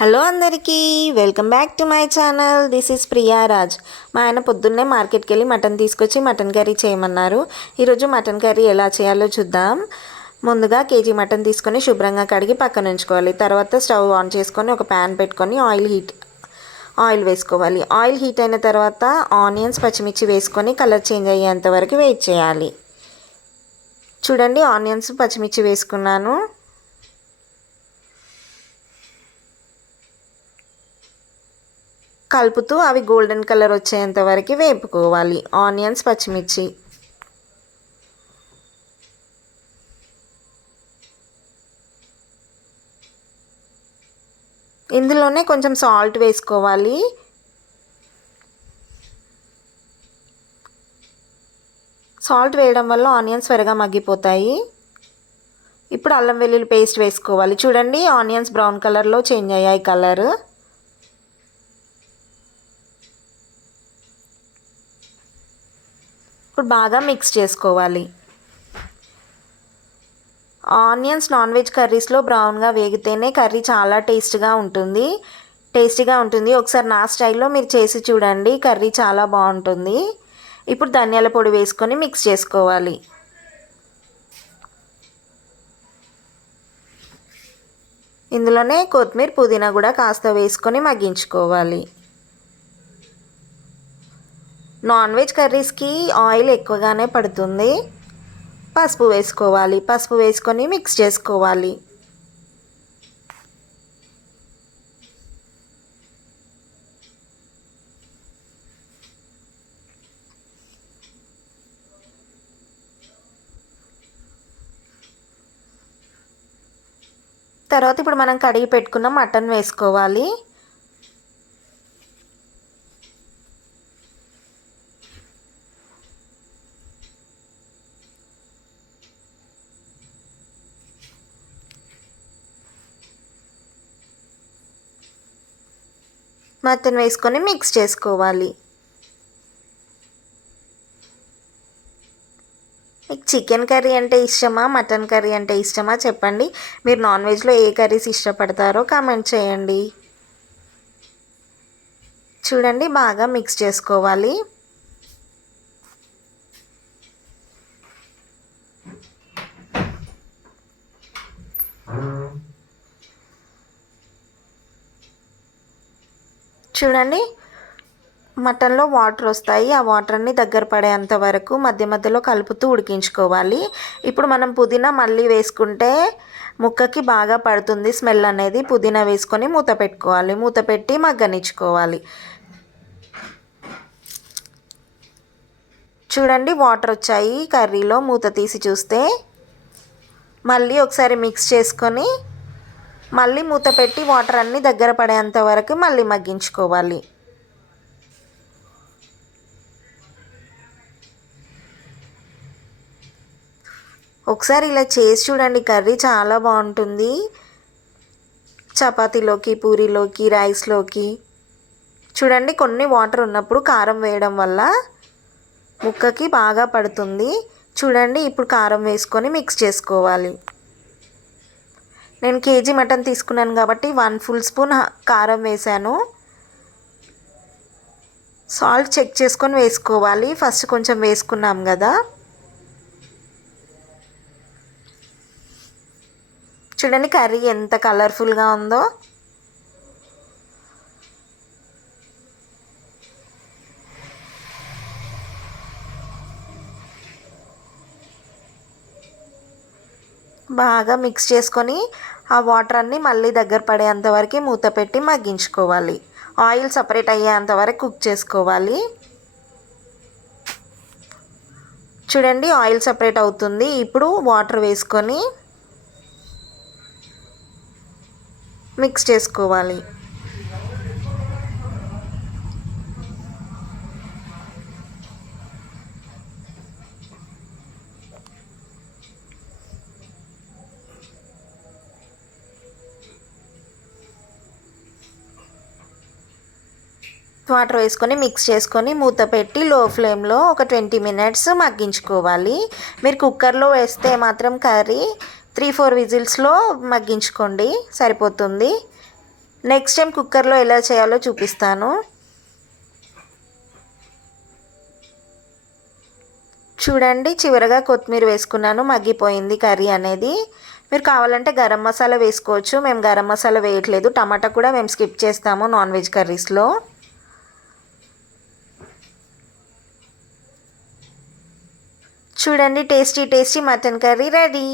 Hello అందరికీ welcome back to my channel. This is Priya Raj. మా ఆయన పొద్దున్నే మార్కెట్కి వెళ్ళి మటన్ తీసుకొచ్చి మటన్ కర్రీ చేయమన్నారు. ఈరోజు మటన్ కర్రీ ఎలా చేయాలో చూద్దాం. ముందుగా కేజీ మటన్ తీసుకొని శుభ్రంగా కడిగి పక్కన ఉంచుకోవాలి. తర్వాత స్టవ్ ఆన్ చేసుకొని ఒక ప్యాన్ పెట్టుకొని ఆయిల్ హీట్ ఆయిల్ వేసుకోవాలి. ఆయిల్ హీట్ అయిన తర్వాత ఆనియన్స్ పచ్చిమిర్చి వేసుకొని కలర్ చేంజ్ అయ్యేంత వరకు వెయిట్ చేయాలి. చూడండి ఆనియన్స్ పచ్చిమిర్చి వేసుకున్నాను. కలుపుతూ అవి గోల్డెన్ కలర్ వచ్చేంత వరకు వేపుకోవాలి. ఆనియన్స్ పచ్చిమిర్చి. ఇందులోనే కొంచెం సాల్ట్ వేసుకోవాలి. సాల్ట్ వేయడం వల్ల ఆనియన్స్ త్వరగా మగ్గిపోతాయి. ఇప్పుడు అల్లం వెల్లుల్లి పేస్ట్ వేసుకోవాలి. చూడండి ఆనియన్స్ బ్రౌన్ కలర్లో చేంజ్ అయ్యాయి కలర్. ఇప్పుడు బాగా మిక్స్ చేసుకోవాలి. ఆనియన్స్ నాన్ వెజ్ కర్రీస్లో బ్రౌన్గా వేగితేనే కర్రీ చాలా టేస్ట్గా ఉంటుంది. టేస్టీగా ఉంటుంది. ఒకసారి నా స్టైల్లో మీరు చేసి చూడండి. కర్రీ చాలా బాగుంటుంది. ఇప్పుడు ధనియాల పొడి వేసుకొని మిక్స్ చేసుకోవాలి. ఇందులోనే కొత్తిమీర పుదీనా కూడా కాస్త వేసుకొని మగ్గించుకోవాలి. నాన్ వెజ్ కర్రీస్కి ఆయిల్ ఎక్కువగానే పడుతుంది. పసుపు వేసుకోవాలి. పసుపు వేసుకొని మిక్స్ చేసుకోవాలి. తర్వాత ఇప్పుడు మనం కడిగి పెట్టుకున్న మటన్ వేసుకోవాలి. మటన్ వేసుకొని మిక్స్ చేసుకోవాలి. మీకు చికెన్ కర్రీ అంటే ఇష్టమా? మటన్ కర్రీ అంటే ఇష్టమా? చెప్పండి. మీరు నాన్ వెజ్లో ఏ కర్రీస్ ఇష్టపడతారో కామెంట్ చేయండి. చూడండి బాగా మిక్స్ చేసుకోవాలి. చూడండి. మటన్లో వాటర్ వస్తాయి. ఆ వాటర్ని దగ్గర పడేంత వరకు మధ్య మధ్యలో కలుపుతూ ఉడికించుకోవాలి. ఇప్పుడు మనం పుదీనా మళ్ళీ వేసుకుంటే ముక్కకి బాగా పడుతుంది స్మెల్ అనేది. పుదీనా వేసుకొని మూత పెట్టుకోవాలి. మూత పెట్టి మగ్గనిచ్చుకోవాలి. చూడండి వాటర్ వచ్చాయి. కర్రీలో మూత తీసి చూస్తే మళ్ళీ ఒకసారి మిక్స్ చేసుకొని మళ్ళీ మూత పెట్టి వాటర్ అన్నీ దగ్గర పడేంత వరకు మళ్ళీ మగ్గించుకోవాలి. ఒకసారి ఇలా చేసి చూడండి కర్రీ చాలా బాగుంటుంది. చపాతీలోకి పూరీలోకి రైస్లోకి. చూడండి కొన్ని వాటర్ ఉన్నప్పుడు కారం వేయడం వల్ల ముక్కకి బాగా పడుతుంది. చూడండి ఇప్పుడు కారం వేసుకొని మిక్స్ చేసుకోవాలి. నేను కేజీ మటన్ తీసుకున్నాను కాబట్టి వన్ ఫుల్ స్పూన్ కారం వేసాను సాల్ట్ చెక్ చేసుకొని వేసుకోవాలి. ఫస్ట్ కొంచెం వేసుకున్నాం కదా. చూడండి కర్రీ ఎంత కలర్ఫుల్గా ఉందో. బాగా మిక్స్ చేసుకొని ఆ వాటర్ అన్నీ మళ్ళీ దగ్గర పడేంత వరకు మూత పెట్టి మగ్గించుకోవాలి. ఆయిల్ సపరేట్ అయ్యేంత వరకు కుక్ చేసుకోవాలి. చూడండి ఆయిల్ సపరేట్ అవుతుంది. ఇప్పుడు వాటర్ వేసుకొని మిక్స్ చేసుకోవాలి. వాటర్ వేసుకొని మిక్స్ చేసుకొని మూత పెట్టి లో ఫ్లేమ్లో ఒక ట్వంటీ మినిట్స్ మగ్గించుకోవాలి. మీరు కుక్కర్లో వేస్తే మాత్రం కర్రీ త్రీ ఫోర్ విజిల్స్లో మగ్గించుకోండి. సరిపోతుంది. నెక్స్ట్ టైం కుక్కర్లో ఎలా చేయాలో చూపిస్తాను. చూడండి చివరగా కొత్తిమీర వేసుకున్నాను మగ్గిపోయింది కర్రీ అనేది. మీరు కావాలంటే గరం మసాలా వేసుకోవచ్చు. మేము గరం మసాలా వేయట్లేదు. టమాటా కూడా మేము స్కిప్ చేస్తాము నాన్ వెజ్ కర్రీస్లో. చూడండి tasty tasty mutton curry ready.